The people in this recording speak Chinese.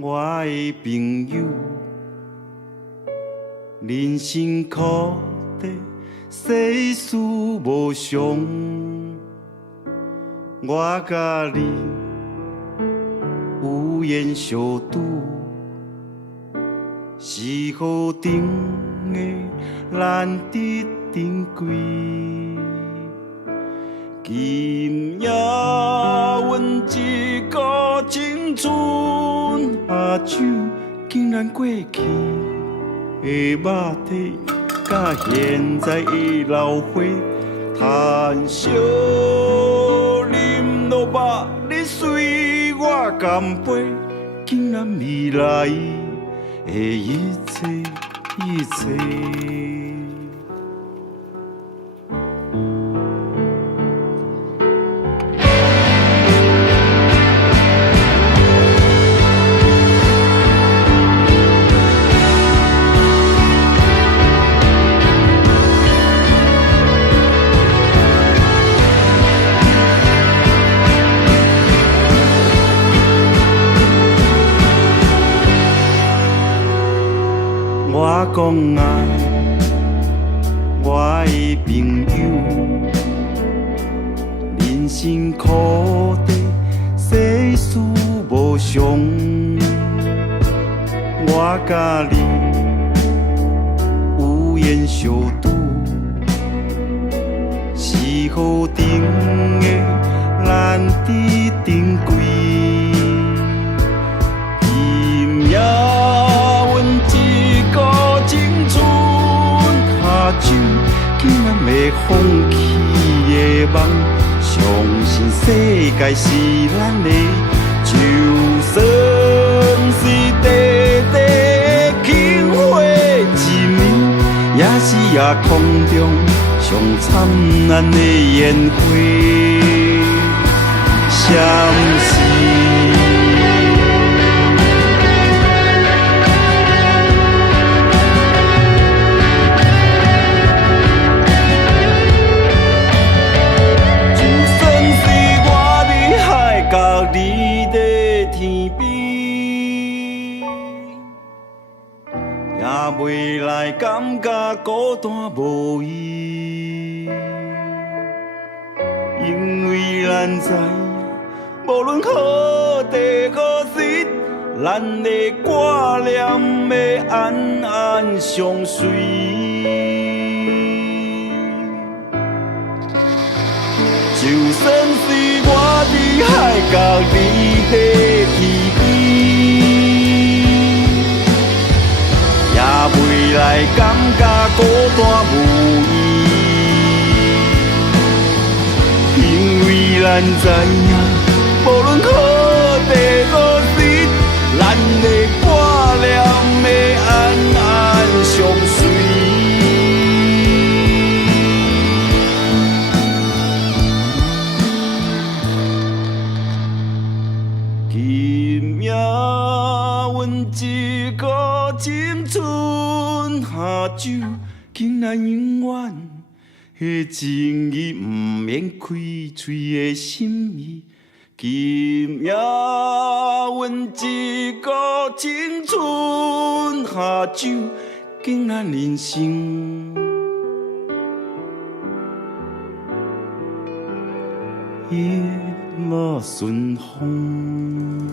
我的朋友，人生苦短，世事无常，我甲你有缘相拄，是河顶的难得珍贵。今夜阮一个青春阿酒，竟然过去的肉体，甲现在的老花，叹息啉落肉，你随我干杯，竟然未来的一切一切。我讲啊，我的朋友，人生苦短，世事无常，我甲你有缘相拄，是河顶的难得珍贵。今夜酒竟然要放弃的梦，相信世界是咱的，就算是地地轻火一暝，也是夜空中上灿烂的烟火。闪是你在天边，也袂来感觉孤单无依，因为咱知影，无论好地好时，咱的挂念要安安相随。就算是我伫海角，你在天边，也袂来感觉孤单无依，因为咱知影，无论好地好时，咱的挂念要安安相随。今夜阮一个青春下酒，竟然永远的情意不免开嘴的心意。今夜阮一个青春下酒，竟然人生一路顺风。